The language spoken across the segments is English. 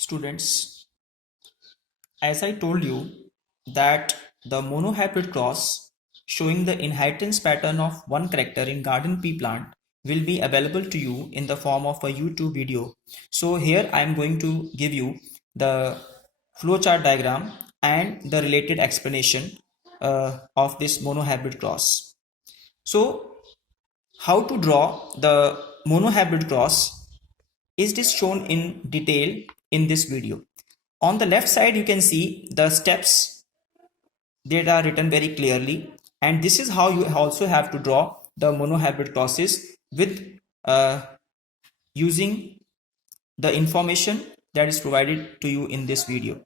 Students, as I told you that the monohybrid cross showing the inheritance pattern of one character in garden pea plant will be available to you in the form of a YouTube video. So here I am going to give you the flowchart diagram and the related explanation of this monohybrid cross. So how to draw the monohybrid cross is this shown in detail in this video. On the left side, you can see the steps that are written very clearly, and this is how you also have to draw the monohybrid crosses with using the information that is provided to you in this video.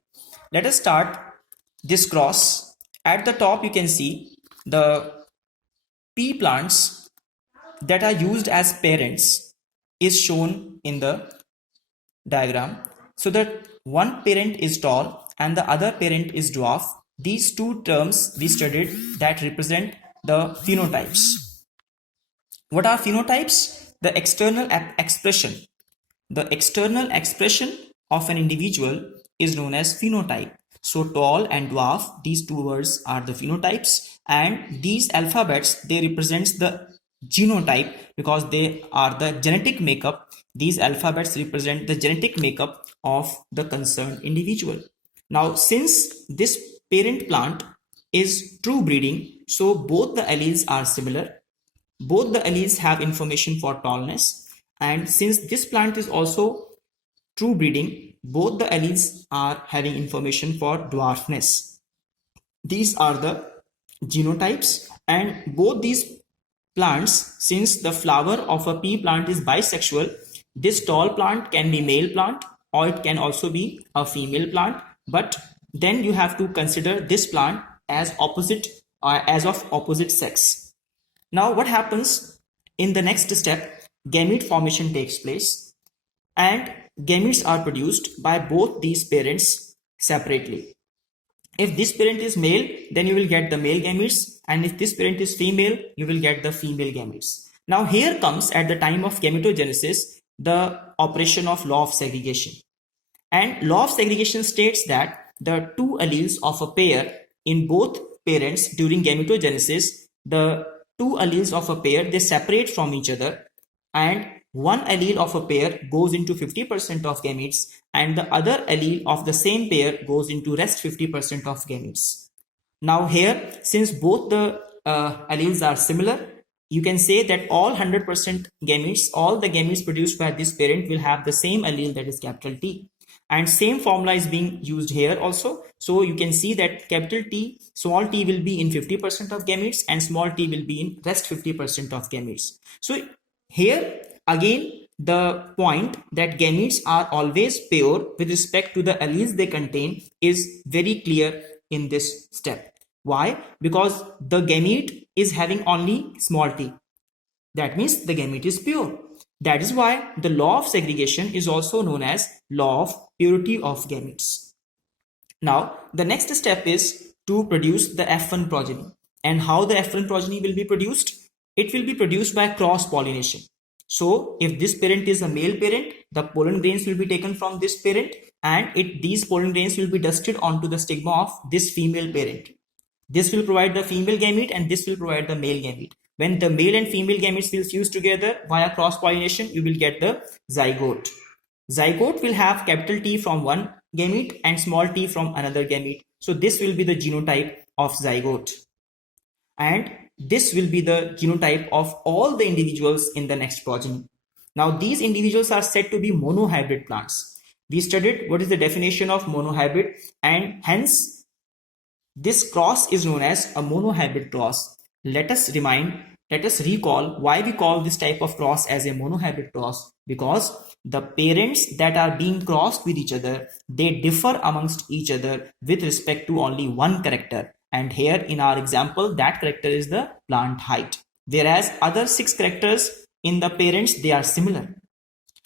Let us start this cross. At the top, you can see the pea plants that are used as parents is shown in the diagram. So that one parent is tall and the other parent is dwarf. These two terms we studied that represent the phenotypes. What are phenotypes? The external expression. The external expression of an individual is known as phenotype. So tall and dwarf, these two words are the phenotypes, and these alphabets, they represent the genotype because they are the genetic makeup. These alphabets represent the genetic makeup of the concerned individual. Now, since this parent plant is true breeding, so both the alleles are similar. Both the alleles have information for tallness, and since this plant is also true breeding, both the alleles are having information for dwarfness. These are the genotypes, and both these plants, since the flower of a pea plant is bisexual, this tall plant can be male plant or it can also be a female plant, but then you have to consider this plant as opposite or as of opposite sex. Now what happens in the next step? Gamete formation takes place and gametes are produced by both these parents separately. If this parent is male, then you will get the male gametes, and if this parent is female, you will get the female gametes. Now here comes, at the time of gametogenesis, the operation of law of segregation. And law of segregation states that the two alleles of a pair in both parents during gametogenesis, the two alleles of a pair, they separate from each other, and one allele of a pair goes into 50% of gametes and the other allele of the same pair goes into rest 50% of gametes. Now here, since both the alleles are similar, you can say that all 100% gametes, all the gametes produced by this parent will have the same allele, that is capital T. And same formula is being used here also. So you can see that capital T, small t will be in 50% of gametes and small t will be in rest 50% of gametes. So here again, the point that gametes are always pure with respect to the alleles they contain is very clear in this step. Why? Because the gamete is having only small t. That means the gamete is pure. That is why the law of segregation is also known as law of purity of gametes. Now, the next step is to produce the F1 progeny. And how the F1 progeny will be produced? It will be produced by cross-pollination. So, if this parent is a male parent, the pollen grains will be taken from this parent and these pollen grains will be dusted onto the stigma of this female parent. This will provide the female gamete and this will provide the male gamete. When the male and female gametes will fuse together via cross-pollination, you will get the zygote. Zygote will have capital T from one gamete and small t from another gamete. So this will be the genotype of zygote. And this will be the genotype of all the individuals in the next progeny. Now these individuals are said to be monohybrid plants. We studied what is the definition of monohybrid, and hence this cross is known as a monohybrid cross. Let us recall why we call this type of cross as a monohybrid cross, because the parents that are being crossed with each other, they differ amongst each other with respect to only one character. And here in our example, that character is the plant height. Whereas other 6 characters in the parents, they are similar.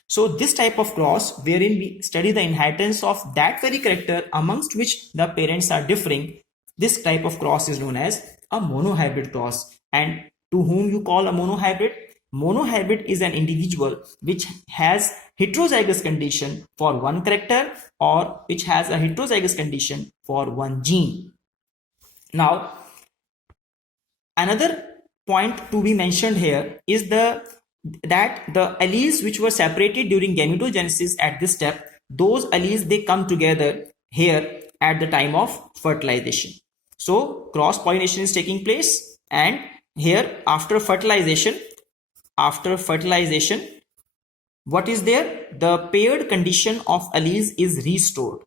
So this type of cross, wherein we study the inheritance of that very character amongst which the parents are differing, this type of cross is known as a monohybrid cross. And to whom you call a monohybrid? Monohybrid is an individual which has heterozygous condition for one character or which has a heterozygous condition for one gene. Now, another point to be mentioned here is that the alleles which were separated during gametogenesis at this step, those alleles they come together here at the time of fertilization. So cross pollination is taking place, and here after fertilization, what is there? The paired condition of alleles is restored.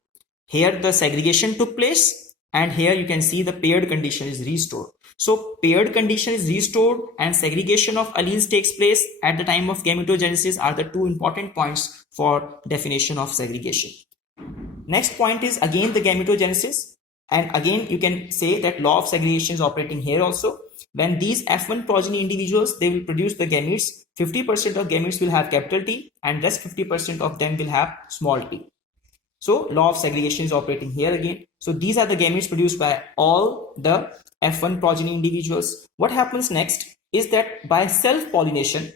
Here the segregation took place, and here you can see the paired condition is restored. So paired condition is restored and segregation of alleles takes place at the time of gametogenesis are the two important points for definition of segregation. Next point is again the gametogenesis, and again you can say that law of segregation is operating here also. When these F1 progeny individuals, they will produce the gametes, 50% of gametes will have capital T and rest 50% of them will have small t. So law of segregation is operating here again. So these are the gametes produced by all the F1 progeny individuals. What happens next is that by self-pollination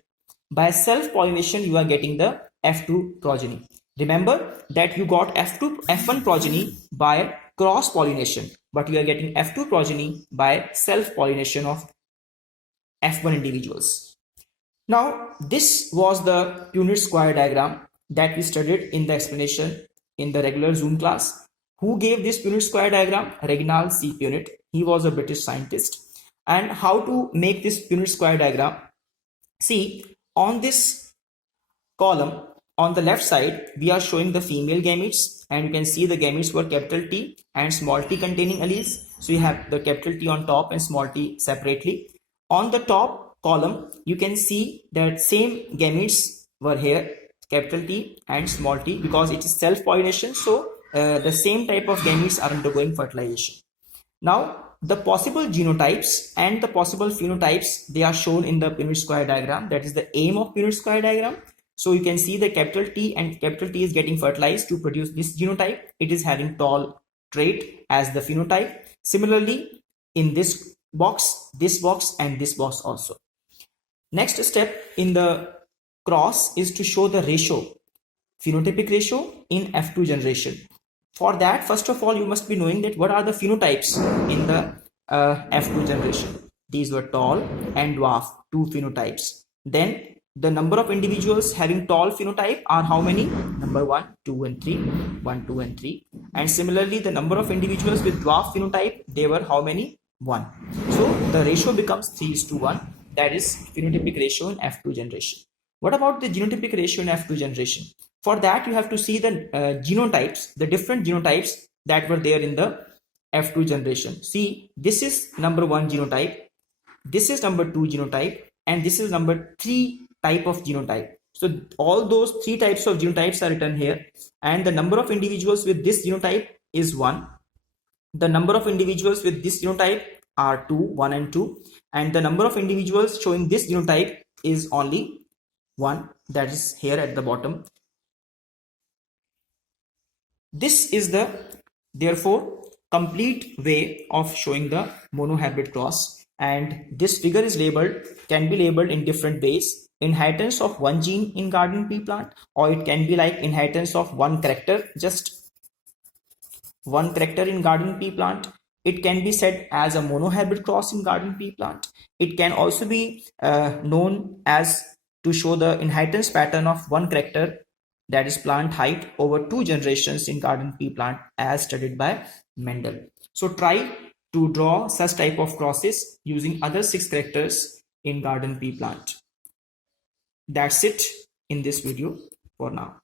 you are getting the F2 progeny. Remember that you got F1 progeny by cross pollination, but you are getting F2 progeny by self-pollination of F1 individuals. Now, this was the Punnett square diagram that we studied in the explanation in the regular Zoom class. Who gave this Punnett square diagram? Reginald C. Punnett. He was a British scientist. And how to make this Punnett square diagram? See, on this column, on the left side, we are showing the female gametes, and you can see the gametes were capital T and small t containing alleles. So you have the capital T on top and small t separately. On the top column, you can see that same gametes were here, capital T and small t, because it is self-pollination. So the same type of gametes are undergoing fertilization. Now, the possible genotypes and the possible phenotypes, they are shown in the Punnett square diagram. That is the aim of Punnett square diagram. So you can see the capital T and capital T is getting fertilized to produce this genotype. It is having tall trait as the phenotype. Similarly, in this box and this box also. Next step in the cross is to show the ratio, phenotypic ratio in F2 generation. For that, first of all, you must be knowing that what are the phenotypes in the F2 generation. These were tall and dwarf, two phenotypes. Then the number of individuals having tall phenotype are how many? Number 1, 2 and 3, 1, 2 and 3. And similarly, the number of individuals with dwarf phenotype, they were how many? 1. So the ratio becomes 3:1. That is phenotypic ratio in F2 generation. What about the genotypic ratio in F2 generation? For that, you have to see the genotypes, the different genotypes that were there in the F2 generation. See, this is number 1 genotype, this is number 2 genotype, and this is number 3 type of genotype. So all those 3 types of genotypes are written here, and the number of individuals with this genotype is 1. The number of individuals with this genotype are 2, 1 and 2, and the number of individuals showing this genotype is only 1, that is here at the bottom. This is the, therefore, complete way of showing the monohybrid cross, and this figure is labeled, can be labeled in different ways. Inheritance of one gene in garden pea plant, or it can be like inheritance of one character, just one character in garden pea plant. It can be said as a monohybrid cross in garden pea plant. It can also be known as to show the inheritance pattern of one character, that is plant height, over 2 generations in garden pea plant as studied by Mendel. So try to draw such type of crosses using other 6 characters in garden pea plant. That's it in this video for now.